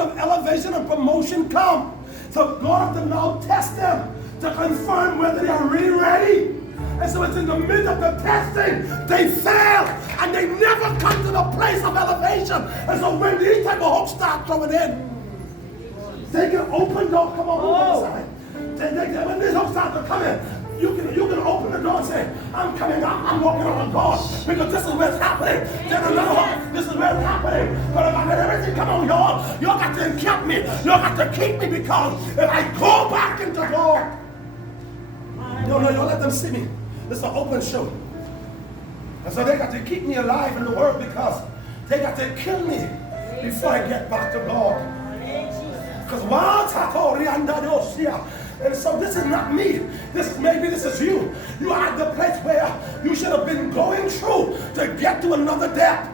season of elevation and promotion come. So God has to now test them to confirm whether they are really ready. And so it's in the midst of the testing, they fail, and they never come to the place of elevation. And so when these type of hooks start throwing in, they can open door. Come on, move inside. When these hooks start to come in, you can open the door and say, I'm coming out, I'm walking on the door, because this is where it's happening. Then another hook, this is where it's happening. But if I let everything come on, y'all got to keep me. Y'all got to keep me, because if I go back into door, no, y'all let them see me. This is an open show. And so they got to keep me alive in the world, because they got to kill me before I get back to God. Because and so this is not me. Maybe this is you. You are at the place where you should have been going through to get to another depth.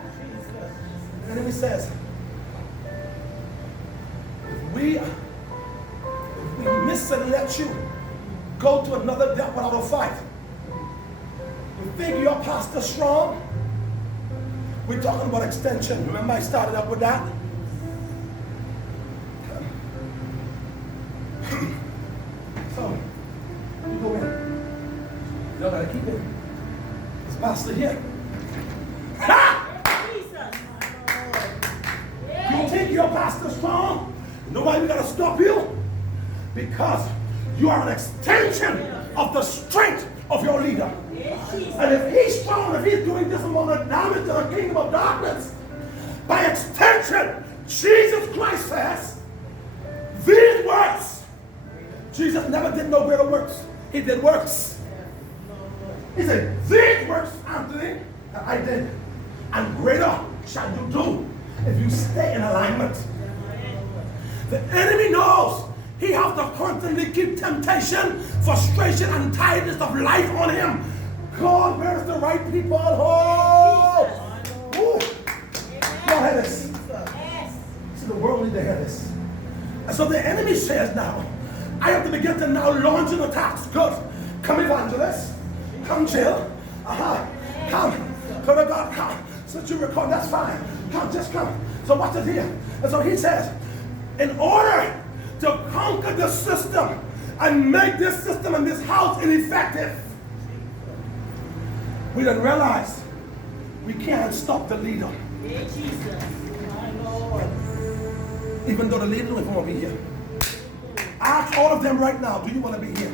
And then he says, if we miss and let you go to another depth without a fight, you think your pastor strong? We're talking about extension. Remember I started up with that? So, you go in. You gotta keep it. This pastor here. Ha! You think your pastor strong? You know why we gotta stop you? Because you are an extension of the strength of your leader. And if he's strong, if he's doing this amount of damage to the kingdom of darkness, by extension, Jesus Christ says, these works. Jesus never did no greater works. He did works. He said, these works, Anthony, that I did, and greater shall you do if you stay in alignment. The enemy knows he has to constantly keep temptation, frustration, and tiredness of life on him. God, where's the right people? Oh! Y'all hear this? See, the world needs to hear this. And so the enemy says now, I have to begin to now launch an attack. Good. Come, evangelist. Come, chill. Come. Go to God. Come. Since you record, that's fine. Come, just come. So watch it here. And so he says, in order to conquer the system and make this system and this house ineffective, we didn't realize we can't stop the leader. Jesus, my Lord. Even though the leader doesn't want to be here. Ask all of them right now, do you want to be here?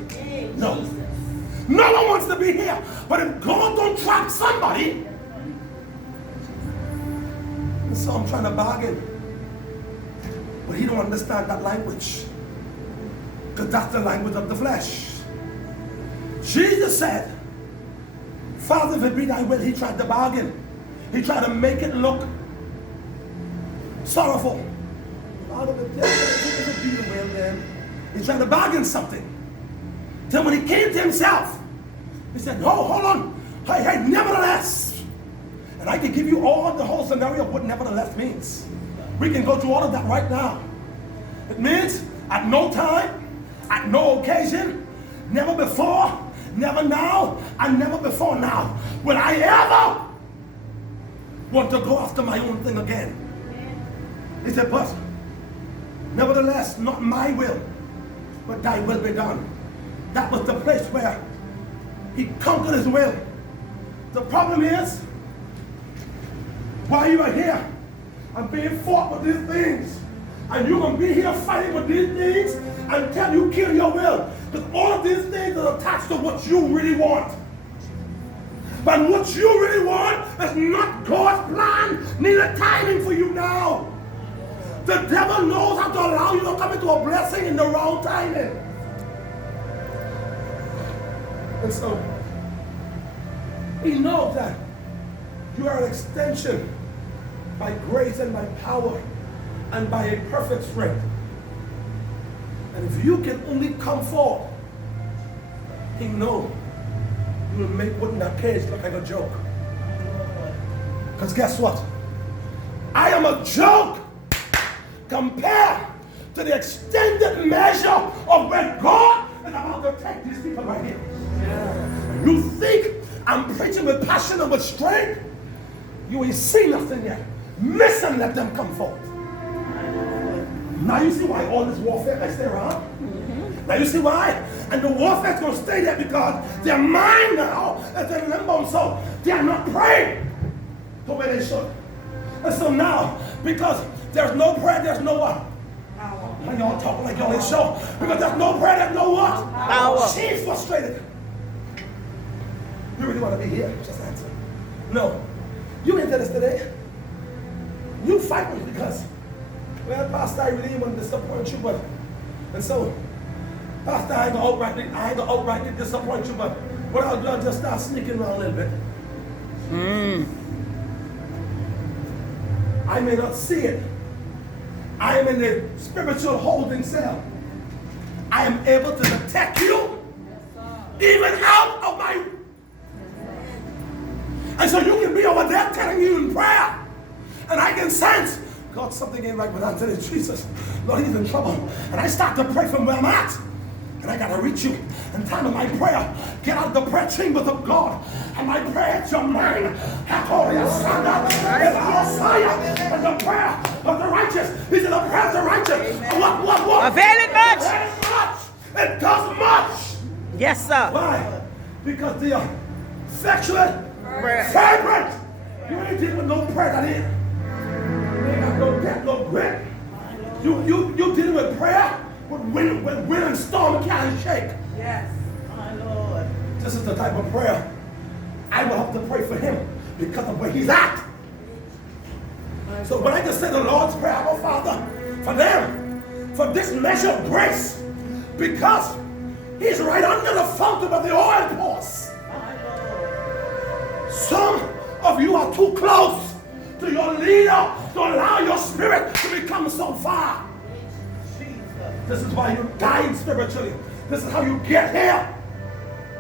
No. No one wants to be here. But if God don't trap somebody, and so I'm trying to bargain. But he don't understand that language. Because that's the language of the flesh. Jesus said, Father, if it be thy will, he tried to bargain. He tried to make it look sorrowful. Out of it, if it be the will, then he's trying to bargain something. Then when he came to himself, he said, no, hold on. Hey, nevertheless. And I can give you all the whole scenario of what nevertheless means. We can go through all of that right now. It means at no time, at no occasion, never before, never now, and never before now will I ever want to go after my own thing again. He said, but nevertheless, not my will, but thy will be done. That was the place where he conquered his will. The problem is, while you are here, I'm being fought with these things, and you're going to be here fighting with these things until you kill your will. Because all of these things are attached to what you really want. But what you really want is not God's plan, neither timing for you now. The devil knows how to allow you to come into a blessing in the wrong timing. And so, he knows that you are an extension by grace and by power and by a perfect strength. And if you can only come forth, he knows you will make what in that case look like a joke. Because guess what? I am a joke compared to the extended measure of where God is about to take these people right here. Yeah. You think I'm preaching with passion and with strength? You ain't seen nothing yet. Miss and let them come forth. Now you see why all this warfare can stay around? Now you see why? And the warfare is going to stay there because their mind now is in limbo, so they are not praying the way they should. And so now, because there's no prayer, there's no what? And y'all talking like y'all ain't sure. Because there's no prayer, there's no what? Power. She's frustrated. You really want to be here? Just answer. No. You ain't this today. You fight me because, well, Pastor, I really didn't want to disappoint you, but, and so, Pastor, I ain't gonna outrightly disappoint you, but what I'll do, I'll just start sneaking around a little bit. I may not see it. I am in the spiritual holding cell. I am able to detect you even out of my... And so you can be over there telling you in prayer. And I can sense, God, something ain't right with Anthony. Jesus, Lord, he's in trouble. And I start to pray from where I'm at. And I got to reach you. In time of my prayer, get out of the prayer chambers of God. And my prayer is your mind. And the prayer of the righteous. These are the prayers of the righteous. What? Avail it much. Avail much. It does much. Yes, sir. Why? Because they are sexual, Prayer. fervent. You ain't dealing with no prayer that is. You ain't got no depth, no grip. You dealing with prayer with wind and storm can't shake. Yes. My Lord. This is the type of prayer I will have to pray for him because of where he's at. So when I just say the Lord's Prayer, oh Father, for them, for this measure of grace, because he's right under the fountain of the oil pours. Some of you are too close to your leader to allow your spirit to become so far. This is why you're dying spiritually. This is how you get here.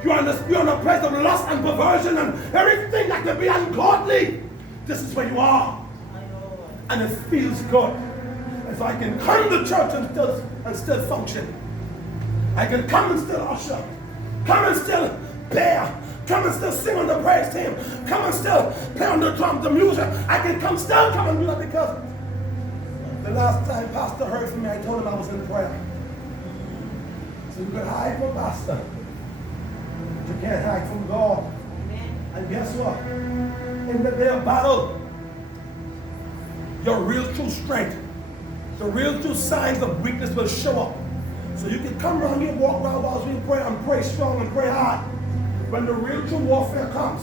You're in a place of lust and perversion and everything that can be ungodly. This is where you are. And it feels good. And so I can come to church and still function. I can come and still usher. Come and still bear. Come and still sing on the praise team. Come and still play on the drum, the music. I can still come and do that because the last time Pastor heard from me, I told him I was in prayer. So you can hide from Pastor. But you can't hide from God. And guess what? In the day of battle, your real true strength, the real true signs of weakness will show up. So you can come around here, walk around while we pray and pray strong and pray hard. When the real true warfare comes,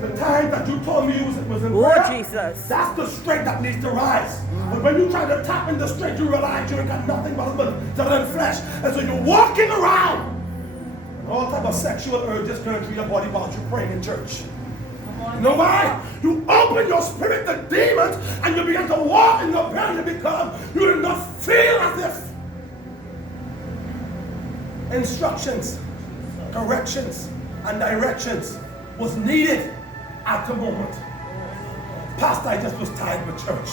the time that you told me was in prayer, Jesus. that's the strength that needs to rise. But when you try to tap in the strength, you realize you ain't got nothing but than flesh. And so you're walking around. And all type of sexual urges going through your body while you're praying in church. You know why? You open your spirit to demons and you begin to walk in your belly because you did not feel as if instructions, corrections, and directions was needed at the moment. Pastor, I just was tired of church.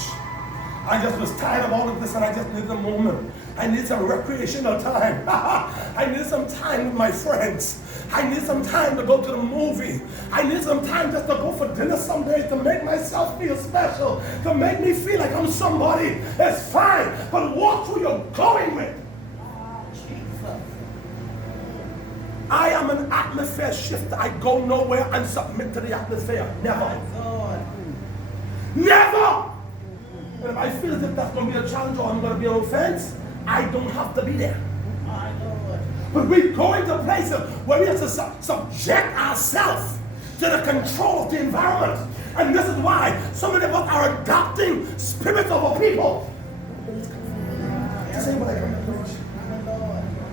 I just was tired of all of this and I just needed a moment. I need some recreational time. I need some time with my friends. I need some time to go to the movie. I need some time just to go for dinner some days to make myself feel special, to make me feel like I'm somebody. It's fine, but walk through your going with. I am an atmosphere shifter. I go nowhere and submit to the atmosphere. Never. Never. And if I feel as if that's going to be a challenge or I'm going to be an offense, I don't have to be there. But we go into places where we have to subject ourselves to the control of the environment. And this is why so many of us are adopting spirits of our people. This ain't what I come to preach.